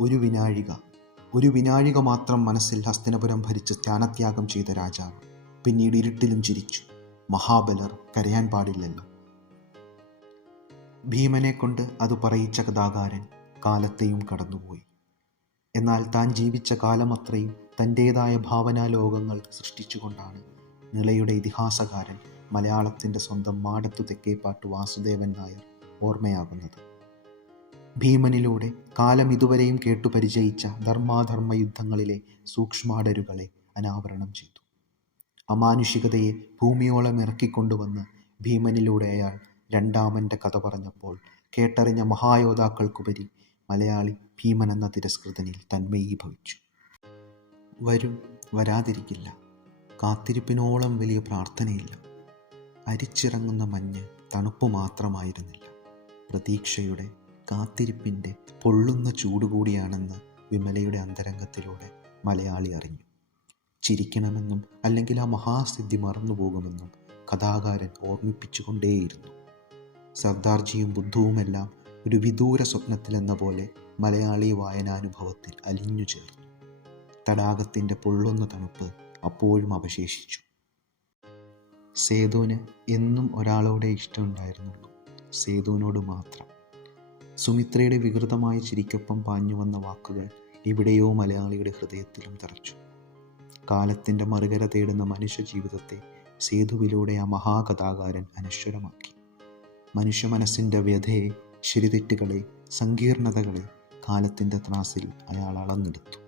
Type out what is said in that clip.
ഒരു വിനാഴിക. ഒരു വിനാഴിക മാത്രം മനസ്സിൽ ഹസ്തിനപുരം ഭരിച്ച് സ്ഥാനത്യാഗം ചെയ്ത രാജാവ് പിന്നീട് ഇരുട്ടിലും ചിരിച്ചു. മഹാബലർ കരയാൻ പാടില്ലല്ലോ. ഭീമനെ കൊണ്ട് അത് പറയിച്ച കഥാകാരൻ കാലത്തെയും കടന്നുപോയി. എന്നാൽ താൻ ജീവിച്ച കാലമത്രയും തന്റേതായ ഭാവനാലോകങ്ങൾ സൃഷ്ടിച്ചുകൊണ്ടാണ് നിളയുടെ ഇതിഹാസകാരൻ മലയാളത്തിന്റെ സ്വന്തം മാടത്തു തെക്കേപ്പാട്ട് വാസുദേവൻ നായർ ഓർമ്മയാകുന്നത്. ഭീമനിലൂടെ കാലം ഇതുവരെയും കേട്ടു പരിചയിച്ച ധർമാധർമ്മ യുദ്ധങ്ങളിലെ സൂക്ഷ്മാടരുകളെ അനാവരണം ചെയ്തു. അമാനുഷികതയെ ഭൂമിയോളം ഇറക്കിക്കൊണ്ടുവന്ന് ഭീമനിലൂടെ അയാൾ രണ്ടാമന്റെ കഥ പറഞ്ഞപ്പോൾ കേട്ടറിഞ്ഞ മഹായോദ്ധാക്കൾക്കുപരി മലയാളി ഭീമൻ എന്ന തിരസ്കൃതനിൽ തന്മയീഭവിച്ചു. വരും വരാതിരിക്കില്ല. കാത്തിരിപ്പിനോളം വലിയ പ്രാർത്ഥനയില്ല. അരിച്ചിറങ്ങുന്ന മഞ്ഞ് തണുപ്പ് മാത്രമായിരുന്നില്ല. പ്രതീക്ഷയുടെ കാത്തിരിപ്പിന്റെ പൊള്ളുന്ന ചൂടുകൂടിയാണെന്ന് വിമലയുടെ അന്തരംഗത്തിലൂടെ മലയാളി അറിഞ്ഞു. ചിരിക്കണമെന്നും അല്ലെങ്കിൽ ആ മഹാസിദ്ധി മറന്നുപോകുമെന്നും കഥാകാരൻ ഓർമ്മിപ്പിച്ചുകൊണ്ടേയിരുന്നു. സർദാർജിയും ബുദ്ധവുമെല്ലാം ഒരു വിദൂര സ്വപ്നത്തിലെന്ന പോലെ മലയാളി വായനാനുഭവത്തിൽ അലിഞ്ഞു ചേർന്നു. തടാകത്തിന്റെ പൊള്ളുന്ന തണുപ്പ് അപ്പോഴും അവശേഷിച്ചു. സേതുവിന് എന്നും ഒരാളോടെ ഇഷ്ടമുണ്ടായിരുന്നുള്ളൂ. സേതുവിനോട് മാത്രം. സുമിത്രയുടെ വികൃതമായ ചിരിക്കൊപ്പം പാഞ്ഞു വന്ന വാക്കുകൾ എവിടെയോ മലയാളിയുടെ ഹൃദയത്തിലും തറച്ചു. കാലത്തിന്റെ മറുകര തേടുന്ന മനുഷ്യ ജീവിതത്തെ സേതുവിലൂടെ ആ മഹാകഥാകാരൻ അനശ്വരമാക്കി. മനുഷ്യ മനസ്സിന്റെ വ്യഥയെ ശരിതെറ്റുകളെ സങ്കീർണതകളെ കാലത്തിന്റെ ത്രാസിൽ അയാൾ അളന്നെടുത്തു.